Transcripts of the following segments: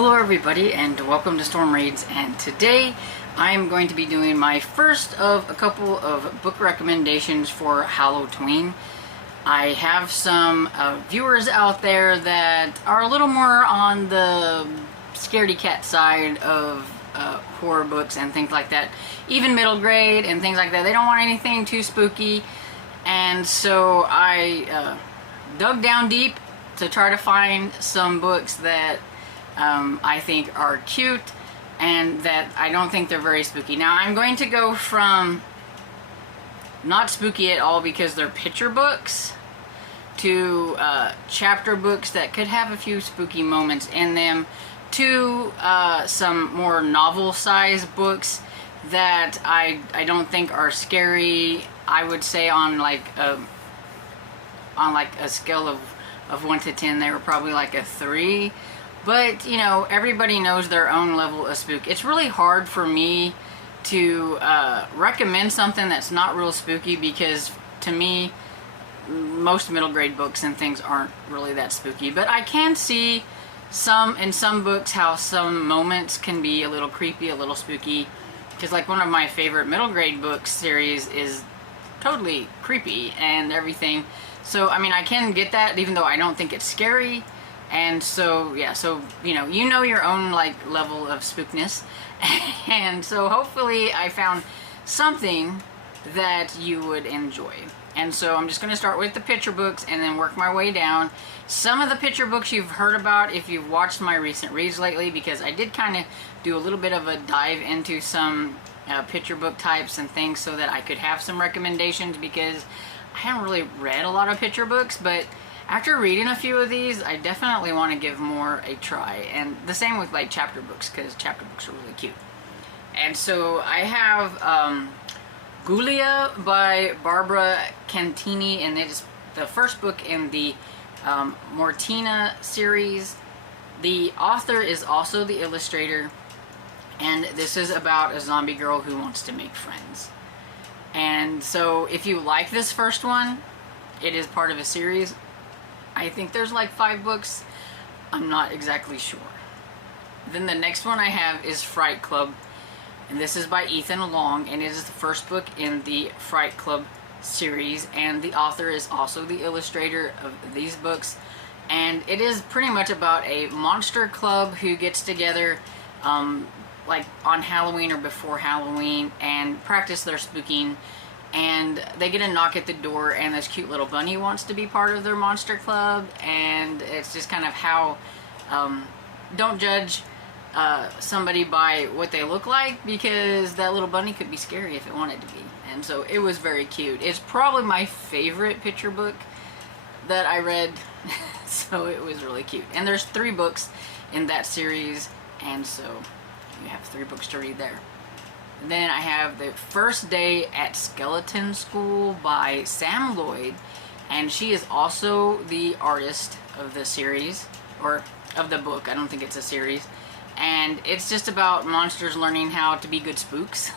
Hello everybody and welcome to Storm Reads, and today I am going to be doing my first of a couple of book recommendations for Hallowtween. I have some viewers out there that are a little more on the scaredy cat side of horror books and things like that, even middle grade and things like that. They don't want anything too spooky, and so I dug down deep to try to find some books that I think are cute and that I don't think they're very spooky. Now I'm going to go from not spooky at all because they're picture books to chapter books that could have a few spooky moments in them, to some more novel size books that I don't think are scary. I would say on like a scale of 1 to 10 they were probably like a 3. But, you know, everybody knows their own level of spook. It's really hard for me to recommend something that's not real spooky because, to me, most middle grade books and things aren't really that spooky. But I can see in some books how some moments can be a little creepy, a little spooky. Because, like, one of my favorite middle grade books series is totally creepy and everything. So, I mean, I can get that even though I don't think it's scary. And so, yeah, so, you know your own, like, level of spookness. And so hopefully I found something that you would enjoy. And so I'm just going to start with the picture books and then work my way down. Some of the picture books you've heard about if you've watched my recent reads lately, because I did kind of do a little bit of a dive into some picture book types and things so that I could have some recommendations, because I haven't really read a lot of picture books, but after reading a few of these, I definitely want to give more a try. And the same with like chapter books, because chapter books are really cute. And so I have Ghoulia by Barbara Cantini, and it is the first book in the Mortina series. The author is also the illustrator, and this is about a zombie girl who wants to make friends. And so if you like this first one, it is part of a series. I think there's like 5 books. I'm not exactly sure. Then the next one I have is Fright Club, and this is by Ethan Long, and it is the first book in the Fright Club series, and the author is also the illustrator of these books. And it is pretty much about a monster club who gets together like on Halloween or before Halloween and practice their spooking. And they get a knock at the door, and this cute little bunny wants to be part of their monster club. And it's just kind of how, don't judge somebody by what they look like, because that little bunny could be scary if it wanted to be. And so it was very cute. It's probably my favorite picture book that I read. So it was really cute. And there's 3 books in that series, and so you have 3 books to read there. Then I have The First Day at Skeleton School by Sam Lloyd, and she is also the artist of the series, or of the book. I don't think it's a series. And it's just about monsters learning how to be good spooks,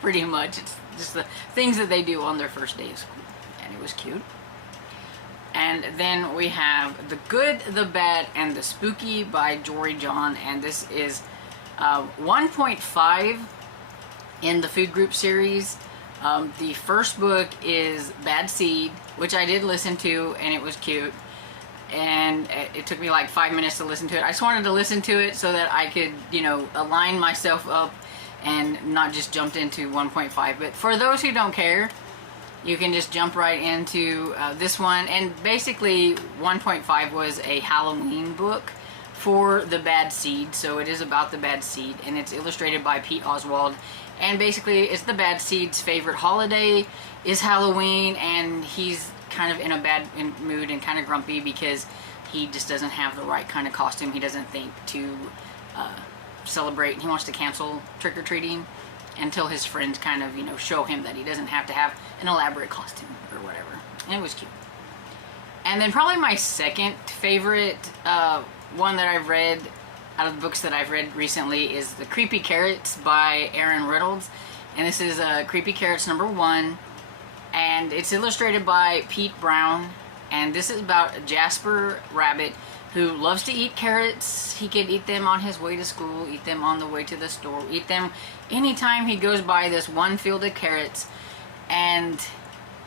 pretty much. It's just the things that they do on their first day of school, and it was cute. And then we have The Good, the Bad, and the Spooky by Jory John, and this is 1.5 in the food group series. The first book is Bad Seed, which I did listen to, and it was cute. And it took me like 5 minutes to listen to it. I just wanted to listen to it so that I could, you know, align myself up and not just jumped into 1.5. But for those who don't care, you can just jump right into this one. And basically 1.5 was a Halloween book for the Bad Seed, so it is about the Bad Seed, and it's illustrated by Pete Oswald. And basically it's the Bad Seed's favorite holiday is Halloween, and he's kind of in a bad mood and kind of grumpy because he just doesn't have the right kind of costume, he doesn't think, to celebrate. He wants to cancel trick-or-treating until his friends kind of, you know, show him that he doesn't have to have an elaborate costume or whatever. And it was cute. And then probably my second favorite one that I've read out of the books that I've read recently is The Creepy Carrots by Aaron Reynolds. And this is Creepy Carrots #1. And it's illustrated by Pete Brown. And this is about Jasper Rabbit who loves to eat carrots. He could eat them on his way to school, eat them on the way to the store, eat them anytime he goes by this one field of carrots. And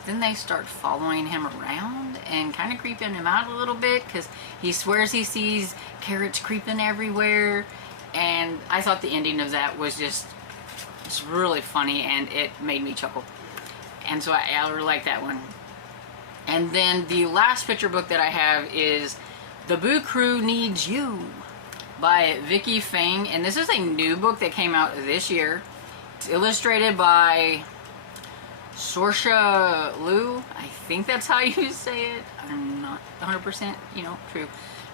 then they start following him around and kind of creeping him out a little bit because he swears he sees carrots creeping everywhere. And I thought the ending of that was just really funny, and it made me chuckle. And so I really like that one. And then the last picture book that I have is The Boo Crew Needs You by Vicky Fang. And this is a new book that came out this year. It's illustrated by Sorsha Liu. I think that's how you say it. I'm not 100%,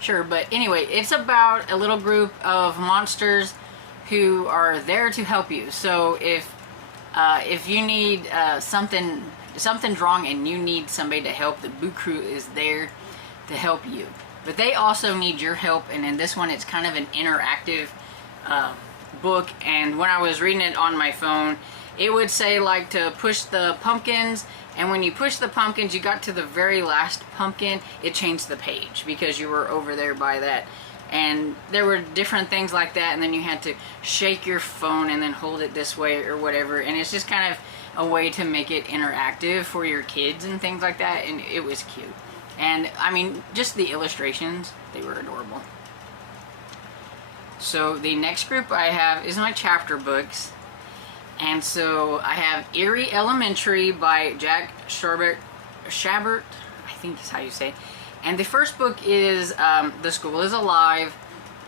sure. But anyway, it's about a little group of monsters who are there to help you. So if you need something's wrong and you need somebody to help, the Boo Crew is there to help you. But they also need your help, and in this one it's kind of an interactive book. And when I was reading it on my phone, it would say like to push the pumpkins, and when you push the pumpkins, you got to the very last pumpkin, it changed the page because you were over there by that. And there were different things like that, and then you had to shake your phone and then hold it this way or whatever. And it's just kind of a way to make it interactive for your kids and things like that, and it was cute. And I mean, just the illustrations, they were adorable. So the next group I have is my chapter books. And so I have Eerie Elementary by Jack Shabert, I think is how you say it. And the first book is The School is Alive.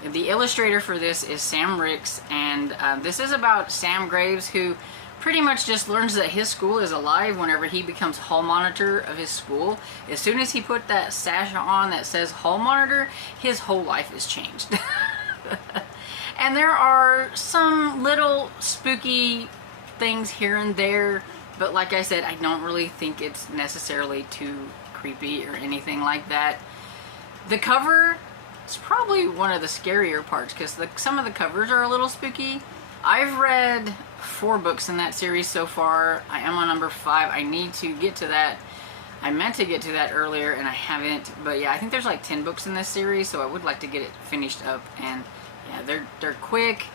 The illustrator for this is Sam Ricks, and this is about Sam Graves, who pretty much just learns that his school is alive whenever he becomes hall monitor of his school. As soon as he put that sash on that says hall monitor, his whole life is changed. And there are some little spooky things here and there, but like I said, I don't really think it's necessarily too creepy or anything like that. The cover is probably one of the scarier parts because some of the covers are a little spooky. I've read 4 books in that series so far. I am on number 5. I need to get to that. I meant to get to that earlier and I haven't, but yeah, I think there's like 10 books in this series, so I would like to get it finished up. And yeah, they're quick.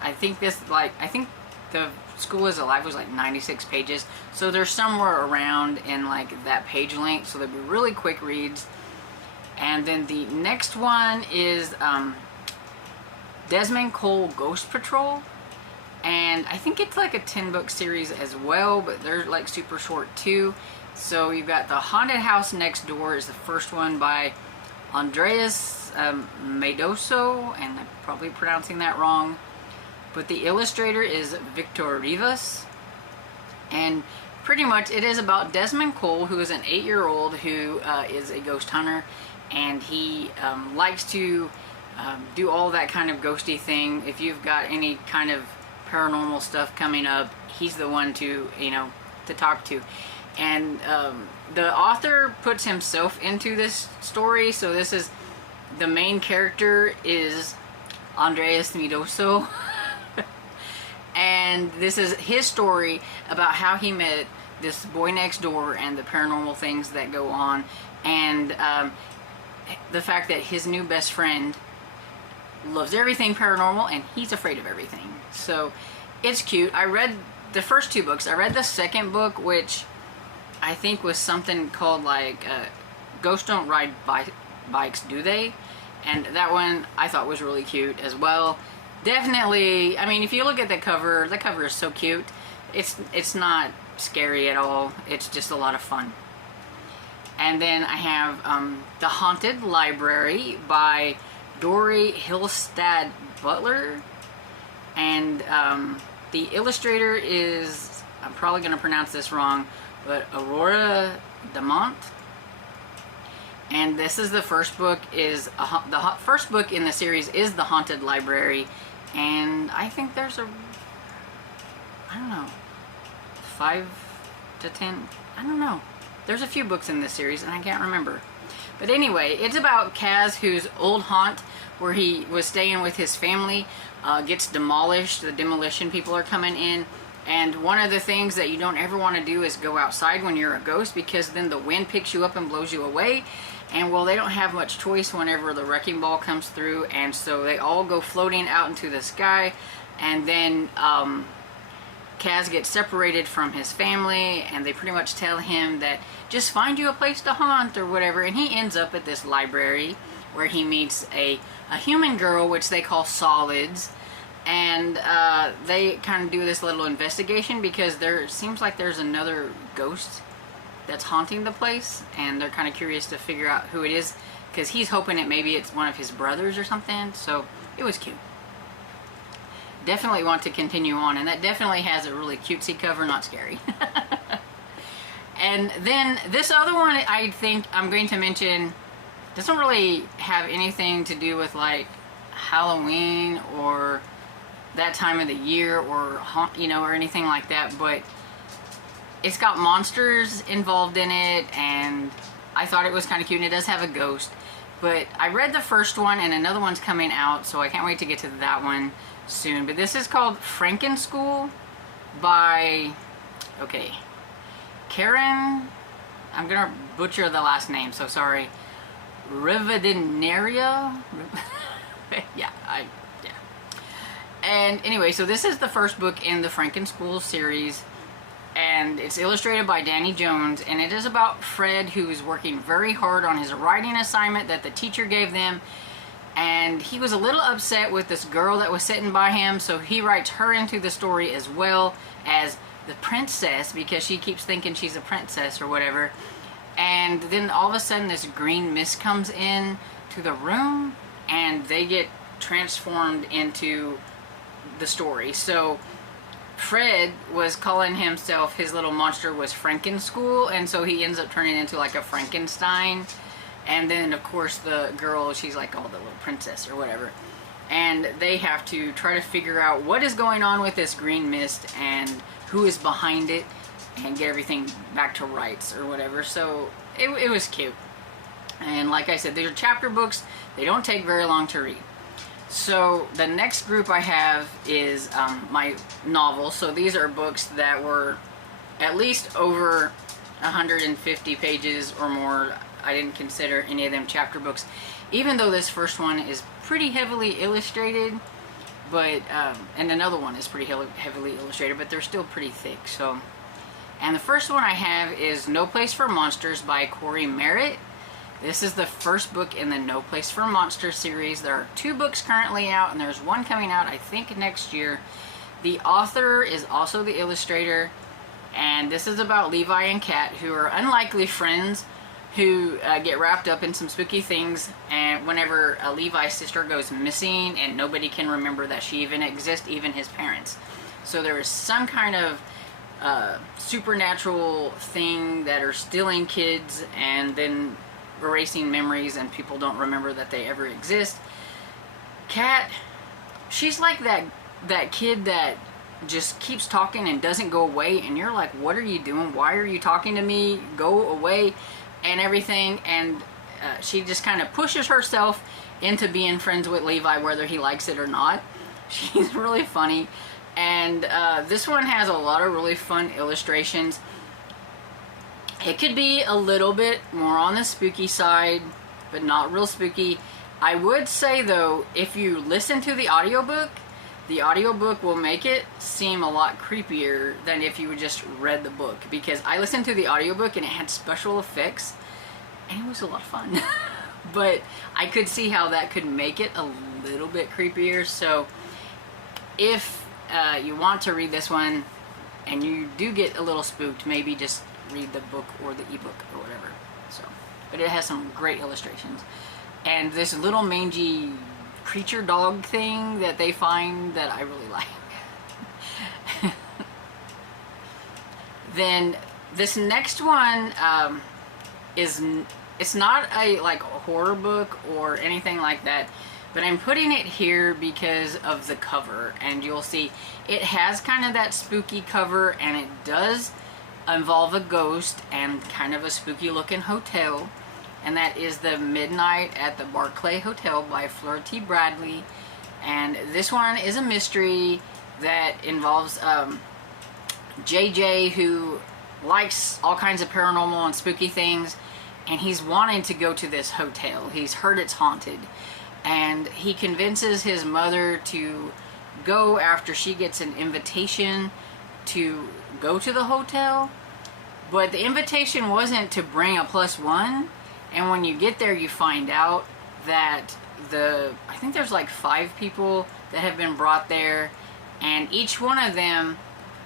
I think the School is Alive was like 96 pages, so they're somewhere around in like that page length, so they'll be really quick reads. And then the next one is Desmond Cole Ghost Patrol, and I think it's like a 10-book series as well, but they're like super short too. So you've got The Haunted House Next Door is the first one by Andreas Meidoso, and I'm probably pronouncing that wrong. But the illustrator is Victor Rivas, and pretty much it is about Desmond Cole, who is an 8-year-old who is a ghost hunter, and he likes to do all that kind of ghosty thing. If you've got any kind of paranormal stuff coming up, he's the one to talk to. And the author puts himself into this story, so this is the main character is Andreas Meidoso. And this is his story about how he met this boy next door and the paranormal things that go on, and the fact that his new best friend loves everything paranormal and he's afraid of everything. So it's cute. I read the first 2 books. I read the second book, which I think was something called like Ghosts Don't Ride Bikes, Do They? And that one I thought was really cute as well. Definitely, I mean, if you look at the cover is so cute. It's not scary at all. It's just a lot of fun. And then I have The Haunted Library by Dory Hillstad Butler. And the illustrator is, I'm probably going to pronounce this wrong, but Aurora Damont. And this is the first book. The first book in the series is The Haunted Library. And I think there's I don't know, 5 to 10, I don't know. There's a few books in this series and I can't remember. But anyway, it's about Kaz, whose old haunt, where he was staying with his family, gets demolished. The demolition people are coming in, And one of the things that you don't ever want to do is go outside when you're a ghost, because then the wind picks you up and blows you away. And well, they don't have much choice whenever the wrecking ball comes through, and so they all go floating out into the sky. And then Kaz gets separated from his family, and they pretty much tell him that just find you a place to haunt or whatever. And he ends up at this library where he meets a human girl, which they call Solids. And they kind of do this little investigation, because there seems like there's another ghost that's haunting the place, and they're kind of curious to figure out who it is, because he's hoping that maybe it's one of his brothers or something. So it was cute. Definitely want to continue on, and that definitely has a really cutesy cover, not scary. And then this other one I think I'm going to mention doesn't really have anything to do with like Halloween or that time of the year, or you know, or anything like that, but it's got monsters involved in it, and I thought it was kind of cute. And it does have a ghost, but I read the first one, and another one's coming out, so I can't wait to get to that one soon. But this is called Franken School by, okay, Karen, I'm gonna butcher the last name, so sorry, Readathon. yeah. And anyway, so this is the first book in the Franken School series, and it's illustrated by Danny Jones, and it is about Fred, who is working very hard on his writing assignment that the teacher gave them, and he was a little upset with this girl that was sitting by him, so he writes her into the story as well as the princess, because she keeps thinking she's a princess or whatever. And then all of a sudden this green mist comes in to the room, and they get transformed into the story. So Fred was calling himself, his little monster was Franken School, and so he ends up turning into like a Frankenstein. And then of course the girl, she's like, oh, the little princess or whatever, and they have to try to figure out what is going on with this green mist and who is behind it, and get everything back to rights or whatever. So it was cute. And like I said, these are chapter books. They don't take very long to read. So the next group I have is my novels. So these are books that were at least over 150 pages or more. I didn't consider any of them chapter books, even though this first one is pretty heavily illustrated, but and another one is pretty heavily illustrated, but they're still pretty thick. So, and the first one I have is No Place for Monsters by Corey Merritt. This is the first book in the No Place for Monsters series. There are 2 books currently out, and there's one coming out I think next year. The author is also the illustrator, and this is about Levi and Kat, who are unlikely friends who get wrapped up in some spooky things, and whenever Levi's sister goes missing, and nobody can remember that she even exists, even his parents. So there is some kind of supernatural thing that are stealing kids and then erasing memories, and people don't remember that they ever exist. Kat, she's like that kid that just keeps talking and doesn't go away, and you're like, what are you doing? Why are you talking to me? Go away. And everything, and she just kind of pushes herself into being friends with Levi, whether he likes it or not. She's really funny, and this one has a lot of really fun illustrations. It could be a little bit more on the spooky side, but not real spooky. I would say though, if you listen to the audiobook will make it seem a lot creepier than if you just read the book, because I listened to the audiobook and it had special effects, and it was a lot of fun. But I could see how that could make it a little bit creepier. So if you want to read this one and you do get a little spooked, maybe just read the book or the ebook or whatever. So, but it has some great illustrations, and this little mangy creature dog thing that they find that I really like. Then this next one it's not a like horror book or anything like that, but I'm putting it here because of the cover, and you'll see it has kind of that spooky cover, and it does involve a ghost and kind of a spooky looking hotel. And that is The Midnight at the Barclay Hotel by Fleur T. Bradley. And this one is a mystery that involves JJ, who likes all kinds of paranormal and spooky things, and he's wanting to go to this hotel. He's heard it's haunted, and he convinces his mother to go after she gets an invitation to go to the hotel. But the invitation wasn't to bring a +1, and when you get there you find out that I think there's like 5 people that have been brought there, and each one of them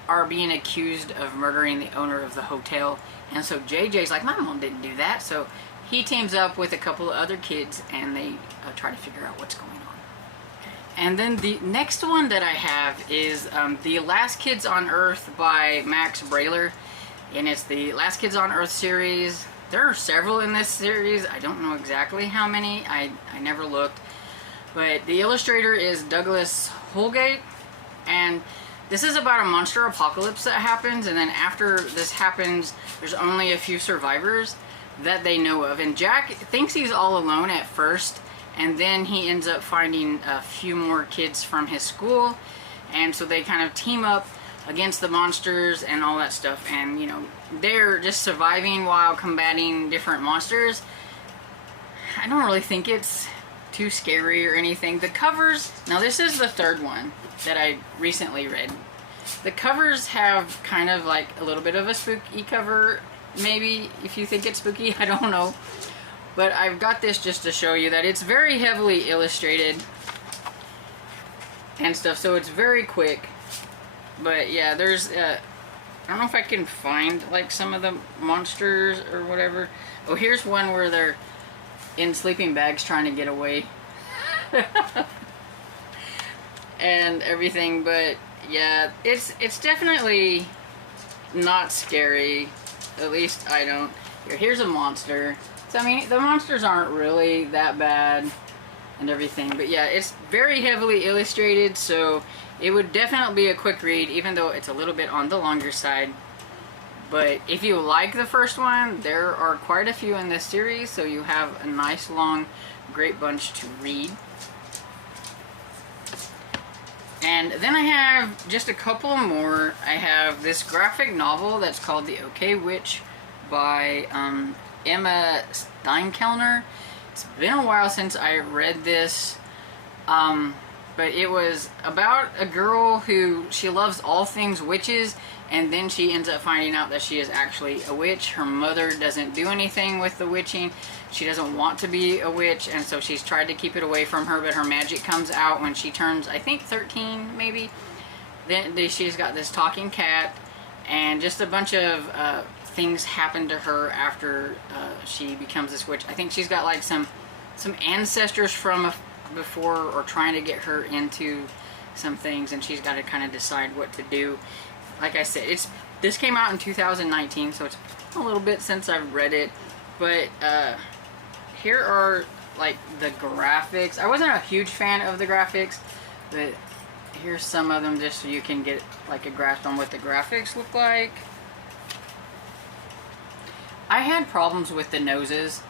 are being accused of murdering the owner of the hotel. And so JJ's like, my mom didn't do that. So he teams up with a couple of other kids, and they try to figure out what's going on. And then the next one that I have is The Last Kids on Earth by Max Brailer. And it's the Last Kids on Earth series. There are several in this series. I don't know exactly how many. I never looked. But the illustrator is Douglas Holgate. And this is about a monster apocalypse that happens, and then after this happens, there's only a few survivors that they know of. And Jack thinks he's all alone at first, and then he ends up finding a few more kids from his school, and so they kind of team up against the monsters and all that stuff, and you know, they're just surviving while combating different monsters. I don't really think it's too scary or anything. The covers, now this is the third one that I recently read. The covers have kind of like a little bit of a spooky cover, maybe, if you think it's spooky, I don't know. But I've got this just to show you that it's very heavily illustrated and stuff, so it's very quick. But yeah, there's I don't know if I can find like some of the monsters or whatever. Oh, here's one where they're in sleeping bags trying to get away. And everything, but yeah, it's definitely not scary. At least I don't. Here's a monster. So I mean, the monsters aren't really that bad and everything, but yeah, it's very heavily illustrated, so it would definitely be a quick read, even though it's a little bit on the longer side. But if you like the first one, there are quite a few in this series, so you have a nice long great bunch to read. And then I have just a couple more. I have this graphic novel that's called The OK Witch by Emma Steinkellner. It's been a while since I read this, but it was about a girl who, she loves all things witches, and then she ends up finding out that she is actually a witch. Her mother doesn't do anything with the witching. She doesn't want to be a witch, and so she's tried to keep it away from her, but her magic comes out when she turns, I think, 13 maybe. Then she's got this talking cat, and just a bunch of things happen to her after she becomes this witch. I think she's got like some ancestors from before, or trying to get her into some things, and she's got to kind of decide what to do. Like I said, this came out in 2019, so it's a little bit since I've read it, but here are like the graphics. I wasn't a huge fan of the graphics, but here's some of them just so you can get like a grasp on what the graphics look like. I had problems with the noses.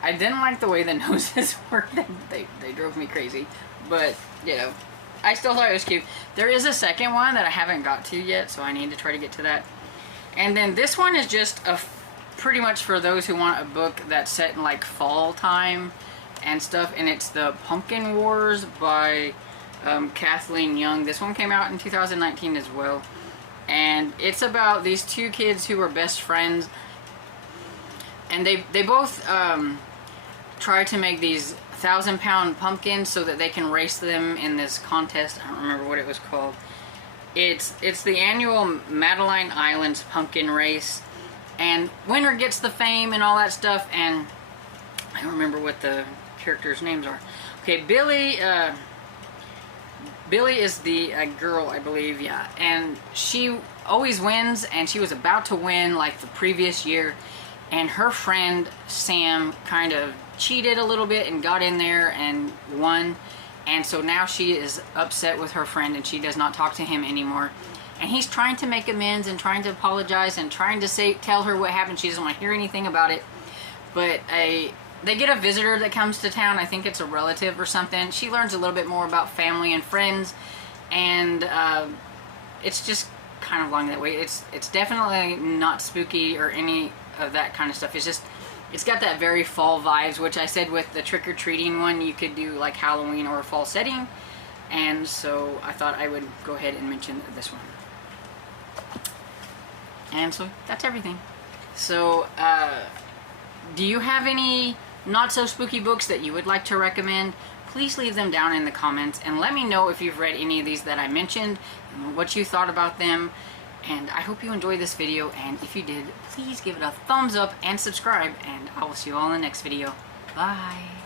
I didn't like the way the noses were. They drove me crazy, but you know, I still thought it was cute. There is a second one that I haven't got to yet, so I need to try to get to that. And then this one is just pretty much for those who want a book that's set in like fall time and stuff, and it's The Pumpkin Wars by Kathleen Young. This one came out in 2019 as well, and it's about these two kids who are best friends, and they both try to make these 1,000-pound pumpkins so that they can race them in this contest. I don't remember what it was called. It's the annual Madeline Islands pumpkin race, and winner gets the fame and all that stuff. And I don't remember what the characters' names are. Okay, Billy is the girl, I believe, yeah, and she always wins, and she was about to win like the previous year, and her friend Sam kind of cheated a little bit and got in there and won, and so now she is upset with her friend, and she does not talk to him anymore, and he's trying to make amends and trying to apologize and trying to tell her what happened. She doesn't want to hear anything about it, but they get a visitor that comes to town. I think it's a relative or something. She learns a little bit more about family and friends, and it's just kind of along that way. It's definitely not spooky or any of that kind of stuff. It's just, it's got that very fall vibes, which I said with the trick-or-treating one, you could do like Halloween or a fall setting. And so I thought I would go ahead and mention this one. And so that's everything. So, do you have any not so spooky books that you would like to recommend? Please leave them down in the comments and let me know if you've read any of these that I mentioned and what you thought about them. And I hope you enjoyed this video, and if you did, please give it a thumbs up and subscribe, and I will see you all in the next video. Bye.